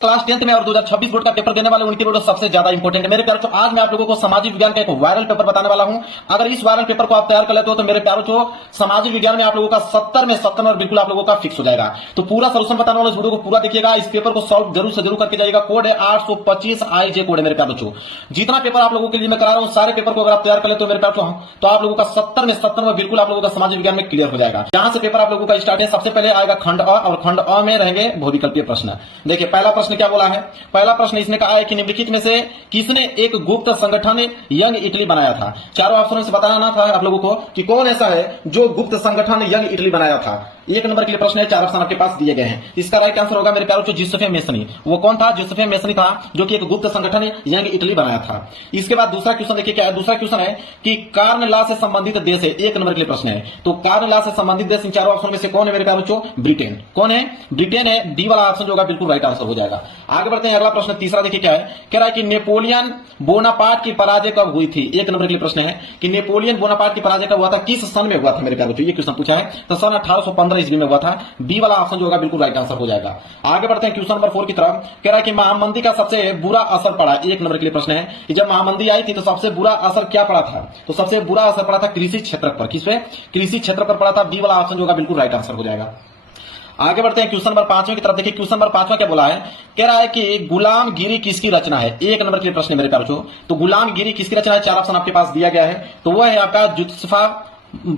Class 10th में और 2026 board का पेपर देने वाले उनके बोर्ड सबसे ज्यादा इंपॉर्टेंट है मेरे प्यारों। तो आज मैं आप लोगों को सामाजिक विज्ञान का एक वायरल पेपर बताने वाला हूं। अगर इस वायरल पेपर को आप तैयार कर लेते हो तो मेरे प्यारों को सामाजिक विज्ञान में आप लोगों का 70 में 70 नंबर बिल्कुल आप लोगों का फिक्स हो जाएगा। तो पूरा सोल्यूशन बताने वाला इस वीडियो को पूरा देखिएगा। इस पेपर को सॉल्व जरूर से जरूर करके जाइएगा। कोड है 825 IJ कोड है मेरे प्यारों। जितना पेपर आप लोगों के लिए मैं करा रहा हूं सारे पेपर को अगर आप तैयार कर लेते हो मेरे प्यारों तो आप लोगों का 70 में 70 नंबर बिल्कुल आप लोगों का सामाजिक विज्ञान में क्लियर हो जाएगा। यहां से पेपर आप लोगों का स्टार्ट है। सबसे पहले आएगा खंड अ और खंड अ में रहेंगे बहुविकल्पीय प्रश्न। देखिए पहला प्रश्न क्या बोला है। पहला प्रश्न इसने कहा है कि निम्नलिखित में से किसने एक गुप्त संगठन यंग इटली बनाया था। चारों ऑप्शनों से बताना था आप लोगों को कि कौन ऐसा है जो गुप्त संगठन यंग इटली बनाया था। एक नंबर के लिए प्रश्न है। चार ऑप्शन आपके पास दिए गए हैं। इसका राइट आंसर होगा मेरे प्यारों जोसेफ मेसनी। वो कौन था? जोसेफ मेसनी था जो कि एक गुप्त संगठन यंग इटली बनाया था। इसके बाद दूसरा क्वेश्चन देखिए क्या है। दूसरा क्वेश्चन है कि कार्न लॉ से संबंधित देश है। एक नंबर के लिए प्रश्न है। तो कार्न लॉ से संबंधित देश इन चारों ऑप्शन में से कौन है मेरे प्यारों? ब्रिटेन। कौन है? ब्रिटेन है। डी वाला ऑप्शन जो होगा बिल्कुल राइट आंसर हो जाएगा। आगे बढ़ते हैं। अगला प्रश्न तीसरा देखिए क्या है। कह रहा है कि नेपोलियन बोनापार्ट की पराजय कब हुई थी। एक नंबर के लिए प्रश्न है कि नेपोलियन बोनापार्ट की पराजय कब हुआ था, किस सन में हुआ था मेरे प्यारों? ये क्वेश्चन पूछा है। तो सन 1815 ईस्वी में हुआ था। बी वाला ऑप्शन जो होगा बिल्कुल राइट आंसर हो जाएगा। आगे बढ़ते हैं क्वेश्चन नंबर 4 की तरफ। कह रहा है कि महामंदी का सबसे बुरा असर पड़ा। एक नंबर के लिए प्रश्न है कि जब महामंदी आई थी तो सबसे बुरा असर क्या पड़ा था। तो सबसे बुरा असर पड़ा था कृषि क्षेत्र पर। किस पे? कृषि क्षेत्र पर पड़ा था। बी वाला ऑप्शन जो होगा बिल्कुल राइट आंसर हो जाएगा। आगे बढ़ते हैं क्वेश्चन नंबर 5 की तरफ। देखिए क्वेश्चन नंबर 5 क्या बोला है। कह रहा है कि गुलामगिरी किसकी रचना है। एक नंबर के लिए प्रश्न है मेरे प्यारों। तो गुलामगिरी किसकी रचना है? चार ऑप्शन आपके पास दिया गया है। तो वह है आपका ज्योतिबा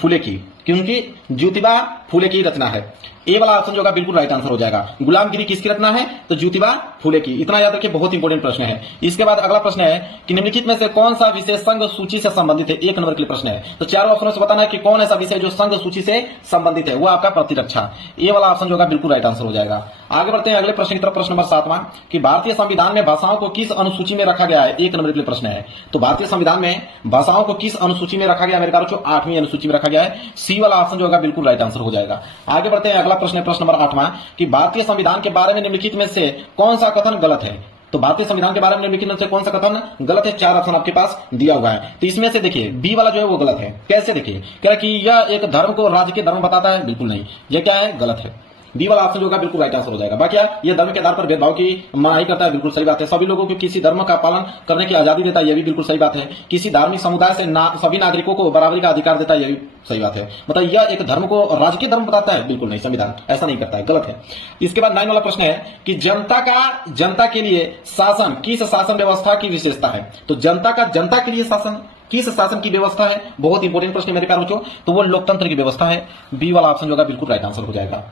फुले की, क्योंकि ज्योतिबा फुले की रचना है। ए वाला ऑप्शन जो होगा बिल्कुल राइट आंसर हो जाएगा। गुलामगिरी किसकी रचना है? तो ज्योतिबा फुले की। इतना याद रखिए, बहुत इंपॉर्टेंट प्रश्न है। इसके बाद अगला प्रश्न है कि निम्नलिखित में से कौन सा विषय संघ सूची से संबंधित है। एक नंबर के लिए प्रश्न है। तो चारों ऑप्शनों से बताना है कि कौन ऐसा विषय जो संघ सूची से संबंधित है। वो आपका प्रतिरक्षा। ए वाला ऑप्शन जो होगा बिल्कुल राइट आंसर हो जाएगा। आगे बढ़ते हैं अगले प्रश्न की तरफ। प्रश्न नंबर 7वां कि भारतीय संविधान में भाषाओं को किस अनुसूची में रखा गया है। एक नंबर के लिए प्रश्न है। तो भारतीय संविधान में भाषाओं को किस अनुसूची में रखा गया मेरे प्यारों? 8वीं अनुसूची में रखा गया है। सी वाला ऑप्शन जो होगा बिल्कुल राइट आंसर हो जाएगा। आगे बढ़ते हैं। अगला प्रश्न है प्रश्न नंबर 8वां कि भारतीय संविधान के बारे में निम्नलिखित में से कौन सा कथन गलत है। तो भारतीय संविधान के बारे में निम्नलिखित में से कौन सा कथन गलत है? चार ऑप्शन आपके पास दिया हुआ है। तो इसमें से देखिए बी वाला जो है वो गलत है। कैसे? देखिए कह रहा है कि यह एक धर्म को राज्य के धर्म बताता है। बिल्कुल नहीं, यह क्या है? गलत है। बी वाला ऑप्शन जो होगा बिल्कुल राइट आंसर हो जाएगा। बाकी ये धर्म के आधार पर भेदभाव की मनाही करता है। बिल्कुल सही बात है। सभी लोगों को किसी धर्म का पालन करने की आजादी देता है। यह भी बिल्कुल सही बात है। किसी धार्मिक समुदाय से सभी नागरिकों को बराबरी का अधिकार देता है। यह भी सही बात है। मतलब यह एक धर्म को राजकीय धर्म बताता है। बिल्कुल नहीं, संविधान ऐसा नहीं करता है, गलत है। इसके बाद 9 वाला प्रश्न है कि जनता के लिए शासन किस शासन व्यवस्था की विशेषता है। तो जनता के लिए शासन किस शासन की व्यवस्था है? बहुत इंपॉर्टेंट प्रश्न है मेरे प्यारों। तो वो लोकतंत्र की व्यवस्था है। बी वाला ऑप्शन जो होगा बिल्कुल राइट आंसर हो जाएगा।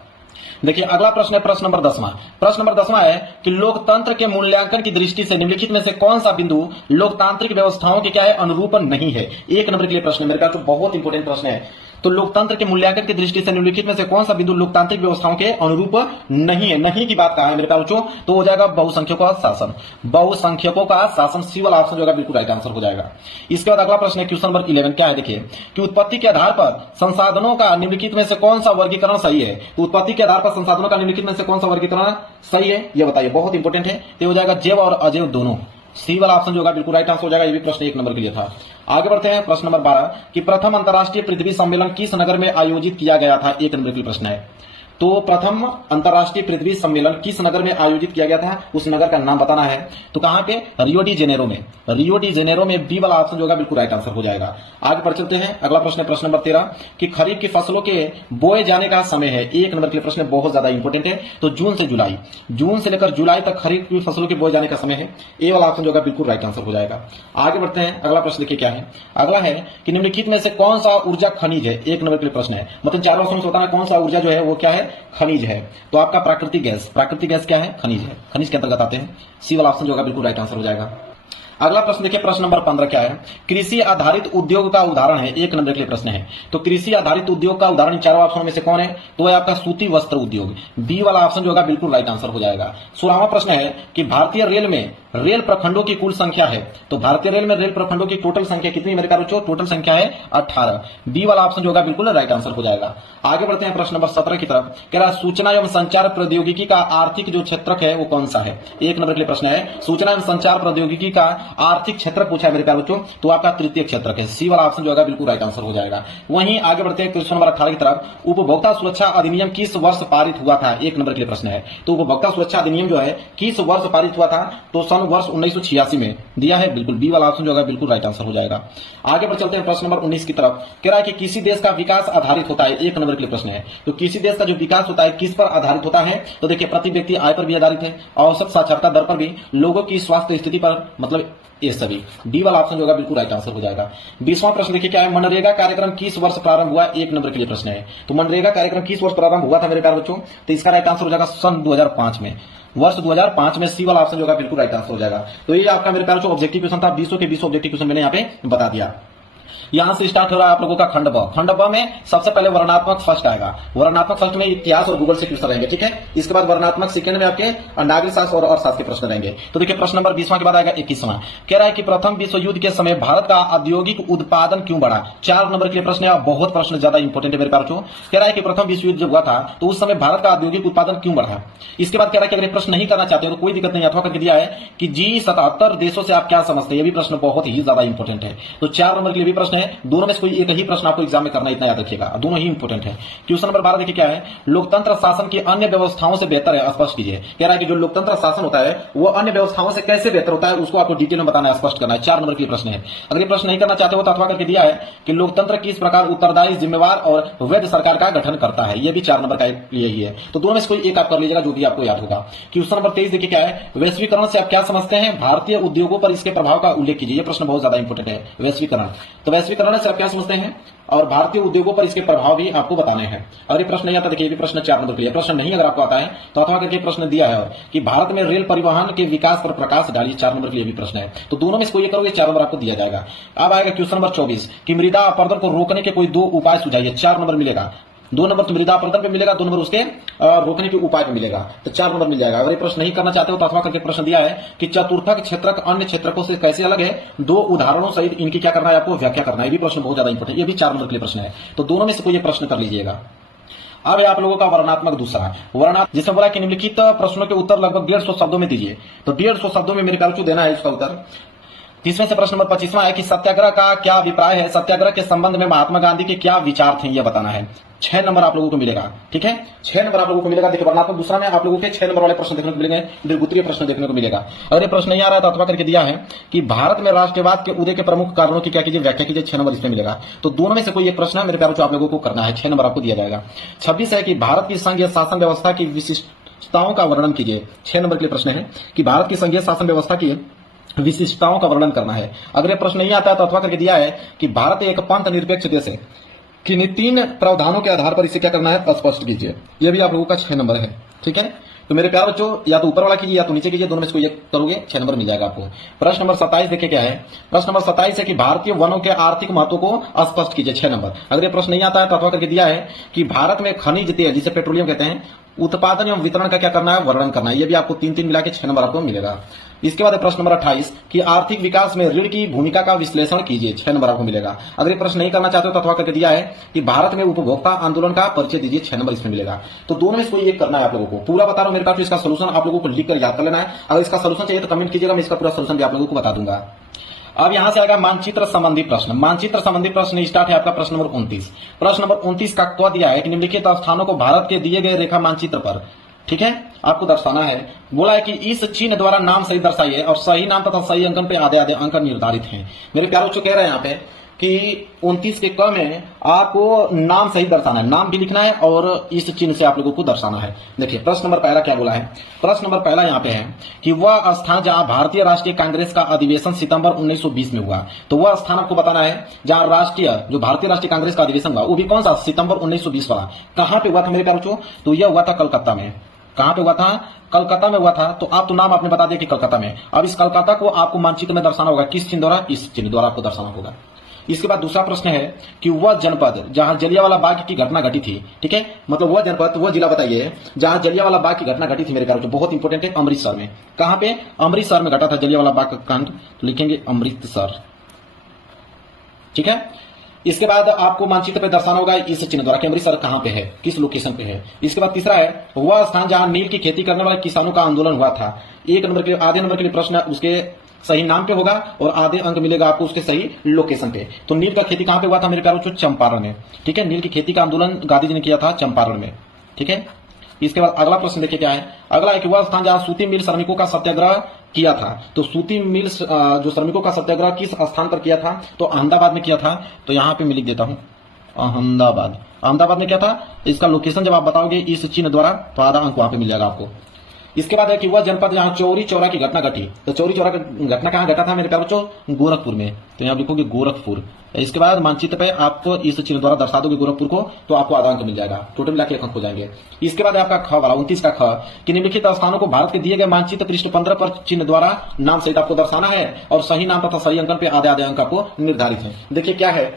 देखिए अगला प्रश्न है प्रश्न नंबर 10वां। प्रश्न नंबर 10वां है कि लोकतंत्र के मूल्यांकन की दृष्टि से निम्नलिखित में से कौन सा बिंदु लोकतांत्रिक व्यवस्थाओं के क्या है? अनुरूप नहीं है। एक नंबर के लिए प्रश्न है मेरे पास। बहुत इंपॉर्टेंट प्रश्न है। तो लोकतंत्र के मूल्यांकन की दृष्टि से निम्नलिखित में से कौन सा बिंदु लोकतांत्रिक व्यवस्थाओं के अनुरूप नहीं है। नहीं की बात कहा है मेरे प्यारों। तो हो जाएगा बहुसंख्यकों का शासन। बहुसंख्यकों का शासन। सी वाला ऑप्शन जो होगा बिल्कुल राइट आंसर हो जाएगा। इसके बाद अगला प्रश्न है क्वेश्चन नंबर 11 क्या है। देखिए कि उत्पत्ति के आधार पर संसाधनों का निम्नलिखित में से कौन सा वर्गीकरण सही है। तो उत्पत्ति के आधार पर संसाधनों का निम्नलिखित में से कौन सा वर्गीकरण सही है, यह बताइए। बहुत इंपॉर्टेंट है। तो हो जाएगा जैव और अजैव दोनों। सी वाला ऑप्शन जो होगा बिल्कुल राइट आंसर हो जाएगा। ये भी प्रश्न 1 नंबर के लिए था। आगे बढ़ते हैं प्रश्न नंबर 12 कि प्रथम अंतर्राष्ट्रीय पृथ्वी सम्मेलन किस नगर में आयोजित किया गया था। 1 नंबर के लिए प्रश्न है। तो प्रथम अंतर्राष्ट्रीय पृथ्वी सम्मेलन किस नगर में आयोजित किया गया था, उस नगर का नाम बताना है। तो कहां पे? रियो डी जेनेरो में। रियो डी जेनेरो में। बी वाला ऑप्शन जो होगा बिल्कुल राइट आंसर हो जाएगा। आगे बढ़ चलते हैं। अगला प्रश्न है प्रश्न नंबर 13 कि खरीफ की फसलों के बोए जाने का समय है। 1 नंबर के लिए प्रश्न बहुत ज्यादा इंपॉर्टेंट है। तो जून से जुलाई, जून से लेकर जुलाई तक खरीफ की फसलों के बोए जाने का समय है। ए वाला ऑप्शन जो होगा बिल्कुल राइट आंसर हो जाएगा। आगे बढ़ते हैं। अगला प्रश्न देखिए क्या है। अगला है कि निम्नलिखित में से कौन सा ऊर्जा खनिज है। 1 नंबर के लिए प्रश्न है। मतलब चारों ऑप्शन से बताना कौन सा ऊर्जा जो है वो क्या है? खनिज है। तो आपका प्राकृतिक गैस। प्राकृतिक गैस क्या है? खनिज है। खनिज के अंतर्गत आते हैं। सी वाला ऑप्शन जो होगा बिल्कुल राइट आंसर हो जाएगा। अगला प्रश्न देखिए प्रश्न नंबर 15 क्या है। कृषि आधारित उद्योग का उदाहरण है। 1 नंबर के लिए प्रश्न है। तो कृषि आधारित उद्योग का उदाहरण चारों ऑप्शनों में से कौन है? तो है आपका सूती वस्त्र उद्योग। बी वाला ऑप्शन जो होगा बिल्कुल राइट आंसर हो जाएगा। 16वां प्रश्न है कि भारतीय रेल में रेल प्रखंडों की कुल संख्या है। तो भारतीय रेल में रेल प्रखंडों की टोटल संख्या कितनी मेरे प्यारों? टोटल संख्या है 18। बी वाला ऑप्शन जो होगा बिल्कुल राइट आंसर हो जाएगा। आगे बढ़ते हैं प्रश्न नंबर 17 की तरफ। कह रहा है सूचना एवं संचार प्रौद्योगिकी का आर्थिक जो क्षेत्रक है वो कौन सा है। 1 नंबर के लिए प्रश्न है। सूचना एवं संचार प्रौद्योगिकी का आर्थिक क्षेत्र पूछा है मेरे प्यारे बच्चों, तो आपका तृतीय क्षेत्र है, सी वाला ऑप्शन जो है बिल्कुल राइट आंसर हो जाएगा। वहीं आगे बढ़ते हैं क्वेश्चन नंबर 18 की तरफ। उपभोक्ता सुरक्षा अधिनियम किस वर्ष पारित हुआ था, एक नंबर के लिए प्रश्न है। तो उपभोक्ता सुरक्षा अधिनियम जो है किस वर्ष पारित हुआ था, तो सन वर्ष 1986 में दिया है, बिल्कुल बी वाला ऑप्शन जो है बिल्कुल राइट आंसर हो जाएगा। आगे बढ़ चलते हैं प्रश्न नंबर 19 की तरफ। कह रहा है कि किसी देश का विकास आधारित होता है, एक नंबर के लिए प्रश्न है। तो किसी देश का जो विकास होता है किस पर आधारित होता है, तो देखिए प्रति व्यक्ति आय पर भी आधारित है, औसत साक्षरता दर पर भी, लोगों की स्वास्थ्य स्थिति पर, मतलब ये सभी। डी वाला ऑप्शन जो होगा बिल्कुल राइट आंसर हो जाएगा। 20वां प्रश्न देखिए क्या है, मनरेगा कार्यक्रम किस वर्ष प्रारंभ हुआ, एक नंबर के लिए प्रश्न है। तो मनरेगा कार्यक्रम किस वर्ष प्रारंभ हुआ था मेरे प्यारे बच्चों, तो इसका राइट आंसर हो जाएगा सन 2005 में, वर्ष 2005 में, सी वाला ऑप्शन जो होगा बिल्कुल राइट आंसर हो जाएगा। तो ये आपका मेरे प्यारे बच्चों ऑब्जेक्टिव क्वेश्चन था, 20 के 20 ऑब्जेक्टिव क्वेश्चन मैंने यहाँ पे बता दिया। यहां से स्टार्ट हो रहा है आप लोगों का खंड ब। खंड ब में सबसे पहले वर्णनात्मक फर्स्ट आएगा। वर्णनात्मक फर्स्ट में इतिहास और भूगोल से क्वेश्चन रहेंगे, ठीक है। इसके बाद वर्णनात्मक सेकंड में आपके नागरिक शास्त्र और अर्थशास्त्र के प्रश्न रहेंगे। तो देखिए प्रश्न नंबर 20वां के बाद आएगा 21वां। कह रहा है कि प्रथम विश्व युद्ध के समय भारत का औद्योगिक उत्पादन क्यों बढ़ा, 4 नंबर के लिए प्रश्न है, बहुत प्रश्न ज्यादा इंपॉर्टेंट है मेरे प्यारे बच्चों। कह रहा है कि प्रथम विश्व युद्ध जब हुआ था तो उस समय भारत का औद्योगिक उत्पादन क्यों बढ़ा। इसके बाद कह रहा है कि अगर प्रश्न नहीं करना चाहते हो तो कोई दिक्कत नहीं, अथवा करके दिया है कि जी 77 देशों से आप क्या समझते हैं, ये भी प्रश्न बहुत ही ज्यादा इंपॉर्टेंट है। तो 4 नंबर के लिए भी प्रश्न है, दोनों में से कोई एक ही प्रश्न आपको एग्जाम में करना, इतना याद रखिएगा, दोनों ही इंपॉर्टेंट है। क्वेश्चन नंबर 12 देखिए क्या है, लोकतंत्र शासन की अन्य व्यवस्थाओं से बेहतर है, स्पष्ट कीजिए। कह रहा है कि जो लोकतंत्र शासन होता है वो अन्य व्यवस्थाओं से कैसे बेहतर होता है, उसको आपको डिटेल में बताना है, स्पष्ट करना है। 4 नंबर के लिए प्रश्न है। अगर ये प्रश्न नहीं करना चाहते हो तो अथवा करके दिया है कि लोकतंत्र किस प्रकार उत्तरदायी, जिम्मेवार और वैध सरकार का गठन करता है, ये भी 4 नंबर का लिए ही है। तो दोनों में से कोई एक आप कर लीजिएगा, जो भी आपको याद होगा। क्वेश्चन नंबर 23 देखिए क्या है, वैश्वीकरण से आप क्या समझते हैं, भारतीय उद्योगों पर इसके प्रभाव का उल्लेख कीजिए। ये प्रश्न बहुत ज्यादा इंपॉर्टेंट है, वैश्वीकरण। तो वैश्वीकरण से आप क्या समझते हैं और भारतीय उद्योगों पर इसके प्रभाव भी आपको बताने हैं। अगर ये प्रश्न नहीं आता देखिए, ये भी प्रश्न 4 नंबर के लिए। प्रश्न नहीं अगर आपको आता है तो अथवा करके प्रश्न दिया है कि भारत में रेल परिवहन के विकास पर प्रकाश डालिए, 4 नंबर के लिए भी प्रश्न है। तो दोनों में से कोई एक करोगे, 4 नंबर आपको दिया जाएगा। अब आएगा क्वेश्चन नंबर 24 कि मृदा अपरदन को रोकने के कोई 2 उपाय सुझाइए, 4 नंबर मिलेगा। 2 नंबर तो मृदा अपरदन पे मिलेगा, 2 नंबर उसके रोकने के उपाय पे मिलेगा, तो 4 नंबर मिल जाएगा। अगर ये प्रश्न नहीं करना चाहते हो तो अथवा करके प्रश्न दिया है कि चतुर्थक क्षेत्रक अन्य क्षेत्रकों से कैसे अलग है, 2 उदाहरणों सहित इनकी क्या करना है, आपको व्याख्या करना है। ये भी प्रश्न बहुत ज्यादा इंपॉर्टेंट है, ये भी 4 नंबर के लिए प्रश्न है। तो दोनों में से कोई प्रश्न कर लीजिएगा। अब है आप लोगों का वर्णनात्मक दूसरा, वर्णनात्मक जिसमें बोला कि निम्नलिखित प्रश्नों के उत्तर लगभग 150 शब्दों में दीजिए। तो 150 शब्दों में मेरे ख्याल से देना है इसका उत्तर। तीसरे से प्रश्न नंबर 25वां है कि सत्याग्रह का क्या अभिप्राय है, सत्याग्रह के संबंध में महात्मा गांधी के क्या विचार थे, यह बताना है। 6 नंबर आप लोगों को मिलेगा, ठीक है, 6 नंबर आप लोगों को मिलेगा। देखिए वर्णनात्मक दूसरा में आप लोगों के 6 नंबर वाले प्रश्न देखने को मिलेंगे, द्विगुत्रीय प्रश्न देखने को मिलेगा। अगर ये प्रश्न नहीं आ रहा है तो अथवा करके दिया है कि भारत में राष्ट्रवाद के उदय के प्रमुख कारणों की क्या कीजिए, व्याख्या कीजिए, 6 नंबर इसमें मिलेगा। तो दोनों में से कोई एक प्रश्न है मेरे प्यारों आप लोगों को करना है, 6 नंबर आपको दिया जाएगा। 26 है कि भारत की संघीय शासन व्यवस्था की विशिष्टताओं का वर्णन कीजिए, 6 नंबर के लिए प्रश्न है कि भारत की संघीय शासन व्यवस्था की विशिष्टताओं का वर्णन करना है। अगर ये प्रश्न नहीं आता है तो अथवा करके दिया है कि भारत एक पंथ निरपेक्ष देश है, किन्हीं 3 प्रावधानों के आधार पर इसे क्या करना है, स्पष्ट कीजिए। यह भी आप लोगों का 6 नंबर है, ठीक है। तो मेरे प्यारे बच्चों या तो ऊपर वाला कीजिए या तो नीचे कीजिए, दोनों में से कोई एक करोगे, 6 नंबर मिल जाएगा आपको। प्रश्न नंबर 27 देखिए क्या है, प्रश्न नंबर 27 है कि भारतीय वनों के आर्थिक महत्व को स्पष्ट कीजिए, 6 नंबर। अगर ये प्रश्न नहीं आता है तो अथवा करके दिया है कि भारत में खनिज तेल जिसे पेट्रोलियम कहते हैं उत्पादन एवं वितरण का क्या करना है, वर्णन करना है। ये भी आपको 3 मिला के 6 नंबर आपको मिलेगा। इसके बाद प्रश्न नंबर 28 कि आर्थिक विकास में ऋण की भूमिका का विश्लेषण कीजिए, 6 नंबर आपको मिलेगा। अगर ये प्रश्न नहीं करना चाहते हो तो अथवा करके दिया है कि भारत में उपभोक्ता आंदोलन का परिचय दीजिए, 6 नंबर इसमें मिलेगा। तो दोनों में से कोई एक करना है आप लोगों को, पूरा बता रहा हूं मेरे पास, इसका सोल्यूशन आप लोगों को लिख कर याद कर लेना है। अगर इसका सोल्यूशन चाहिए तो कमेंट कीजिएगा, मैं इसका पूरा सोल्यूशन भी आप लोगों को बता दूंगा। अब यहां से आएगा मानचित्र संबंधी प्रश्न। मानचित्र संबंधी प्रश्न स्टार्ट है आपका प्रश्न नंबर 29। प्रश्न नंबर 29 का क दिया है कि निम्नलिखित स्थानों को भारत के दिए गए रेखा मानचित्र पर, ठीक है, आपको दर्शाना है। बोला है कि इस चिन्ह द्वारा नाम सही दर्शाइए और सही नाम तथा सही अंकन पे आधे आधे अंक निर्धारित हैं। मेरे प्यारे बच्चों कह रहे हैं यहाँ पे कि 29 के क में आपको नाम सही दर्शाना है, नाम भी लिखना है और इस चिन्ह से आप लोगों को दर्शाना है। देखिए प्रश्न नंबर पहला क्या बोला है, प्रश्न नंबर पहला यहाँ पे है कि वह स्थान जहां भारतीय राष्ट्रीय कांग्रेस का अधिवेशन सितंबर 1920 में हुआ, तो वह स्थान आपको बताना है जहां जो भारतीय राष्ट्रीय कांग्रेस का अधिवेशन हुआ, वो भी कौन सा, सितंबर 1920 वाला। कहां पे हुआ था मेरे प्यारे बच्चों, तो यह हुआ था कलकत्ता में। कहां पे हुआ था, कलकत्ता में हुआ था। तो आप तो नाम आपने बता दिया कि कलकत्ता में। अब इस कलकत्ता को आपको मानचित्र में दर्शाना होगा, किस चिन्ह द्वारा, इस चिन्ह द्वारा आपको दर्शाना होगा। इसके बाद दूसरा प्रश्न है कि वह जनपद जहां जलियांवाला बाग की घटना घटी थी, ठीक है, मतलब वह जनपद, वह जिला बताइए जहां जलियांवाला बाग की घटना घटी थी। मेरे प्यारे, बहुत इंपॉर्टेंट है, अमृतसर में। कहां पे, अमृतसर में घटा था जलियांवाला बाग का कांड, तो लिखेंगे अमृतसर, ठीक है। इसके बाद आपको मानचित्र पे दर्शाना होगा इस चिन्ह द्वारा कि अमृतसर कहां पे है, किस लोकेशन पे है। इसके बाद तीसरा है वह स्थान जहां नील की खेती करने वाले किसानों का आंदोलन हुआ था। 1 नंबर के, आधे नंबर के लिए प्रश्न उसके सही नाम पे होगा और आधे अंक मिलेगा आपको उसके सही लोकेशन पे। तो नील का खेती कहां पे हुआ था मेरे प्यारों? चंपारण में। ठीक है, नील की खेती का आंदोलन गांधी जी ने किया था चंपारण में। ठीक है, इसके बाद अगला प्रश्न देखिए क्या है। अगला एक वह स्थान जहां सूती मिल श्रमिकों का सत्याग्रह किया था। तो सूती मिल जो श्रमिकों का सत्याग्रह किस स्थान पर किया था? तो अहमदाबाद में किया था। तो यहां पे मैं लिख देता हूं अहमदाबाद। अहमदाबाद में क्या था? इसका लोकेशन जब आप बताओगे इस चिन्ह द्वारा तो आधा अंक वहां पे मिल जाएगा आपको। इसके बाद है कि वह जनपद जहां चौरी चौरा की घटना घटी। तो चौरी चौरा की घटना कहां घटा था मेरे प्यारे बच्चों? गोरखपुर में। तो यहां लिखोगे गोरखपुर। इसके बाद मानचित्र पे आपको इस चिन्ह द्वारा दर्शा दोगे गोरखपुर को तो आपको आधा अंक मिल जाएगा। टोटल मिला के 1 अंक हो जाएंगे। इसके बाद आपका ख वाला 29 का ख कि निम्नलिखित स्थानों को भारत के दिए गए मानचित्र पृष्ठ 15 पर चिन्ह द्वारा नाम सहित आपको दर्शाना है और सही नाम तथा सही अंकन पे आधे आधे अंक आपको निर्धारित है। देखिए क्या है,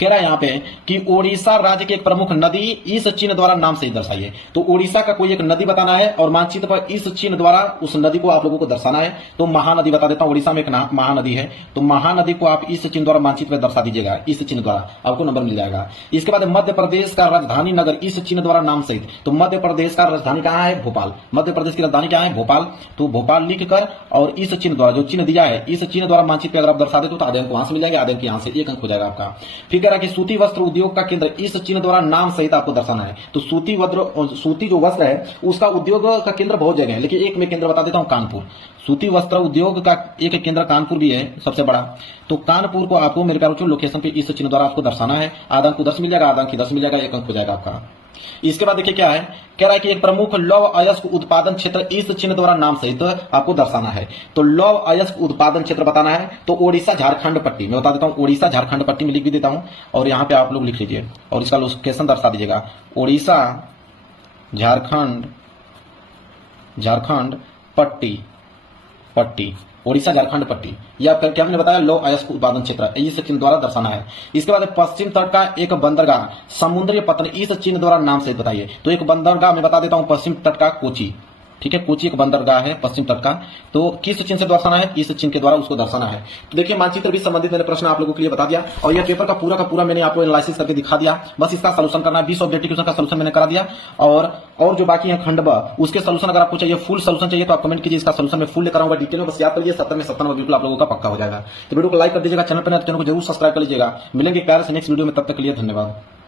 कह रहा है यहाँ पे कि ओडिशा राज्य की एक प्रमुख नदी इस चिन्ह द्वारा नाम से दर्शाइए। तो ओडिशा का कोई एक नदी बताना है और मानचित्र पर इस चिन्ह द्वारा उस नदी को आप लोगों को दर्शाना है। तो महानदी बता देता हूं, ओडिशा में एक महानदी है। तो महानदी को आप इस चिन्ह द्वारा मानचित्र पर दर्शा दीजिएगा, इस चिन्ह द्वारा आपको नंबर मिल जाएगा। इसके बाद मध्य प्रदेश का राजधानी नगर इस चिन्ह द्वारा नाम सहित। तो मध्य प्रदेश का राजधानी कहां है? भोपाल। मध्य प्रदेश की राजधानी क्या है? भोपाल। तो भोपाल लिखकर और इस चिन्ह द्वारा जो चिन्ह दिया है इस चिन्ह द्वारा मानचित्र पर अगर आप दर्शा दे तो आधे अंक वहां से मिल जाएगा, आधे अंक यहां से 1 अंक हो जाएगा आपका। फिर कह रहा है कि सूती वस्त्र उद्योग का केंद्र इस चिन्ह द्वारा नाम सहित आपको दर्शाना है। तो सूती जो वस्त्र है उसका उद्योग का केंद्र बहुत जगह है, लेकिन एक मैं केंद्र बता देता हूं, कानपुर। सूती वस्त्र उद्योग का एक केंद्र कानपुर भी है, सबसे बड़ा। तो कानपुर को आपको मेरे प्यारों लोकेशन पे इस चिन्ह द्वारा आपको दर्शाना है। आधा अंक 10 मिल जाएगा, आधा अंक 10 मिल जाएगा, 1 अंक हो जाएगा आपका। इसके बाद देखिए क्या है, कह रहा है कि एक प्रमुख लौह अयस्क उत्पादन क्षेत्र इस चिन्ह द्वारा नाम सहित आपको दर्शाना है। तो लौह अयस्क उत्पादन क्षेत्र बताना है। तो ओडिशा झारखंड पट्टी मैं बता देता हूं, ओडिशा झारखंड पट्टी में लिख भी देता हूं और यहां पे आप लोग लिख लीजिए और इसका लोकेशन दर्शा दीजिएगा। ओडिशा झारखंड पट्टी ओडिशा झारखंड पट्टी या फिर क्या मैंने बताया लौह अयस्क उत्पादन क्षेत्र इस चिन्ह द्वारा दर्शाना है। इसके बाद पश्चिम तट का एक बंदरगाह समुद्री पतन इस चिन्ह द्वारा नाम सहित बताइए। तो एक बंदरगाह मैं बता देता हूं पश्चिम तट का कोची। ठीक है, कोची एक बंदरगाह है पश्चिम तट का। तो किस चिन्ह से दर्शाना है? इस चिन्ह के द्वारा उसको दर्शाना है। तो देखिए मानचित्र भी संबंधित मैंने प्रश्न आप लोगों के लिए बता दिया और यह पेपर का पूरा मैंने आपको एनालिसिस करके दिखा दिया। बस इसका सलूशन करना है। 20 ऑब्जेक्टिव क्वेश्चन का सलूशन मैंने करा दिया और जो बाकी है खंड ब उसके सलूशन अगर आपको चाहिए, फुल सलूशन चाहिए तो आप कमेंट कीजिए, इसका सलूशन मैं फुल लेकर आऊंगा डिटेल में। बस याद करिए 70 में 70 नंबर बिल्कुल आप लोगों का पक्का हो जाएगा। तो वीडियो को लाइक कर दीजिएगा, चैनल पर चैनल को जरूर सब्सक्राइब कर लीजिएगा। मिलेंगे प्यारे से नेक्स्ट वीडियो में, तब तक के लिए धन्यवाद।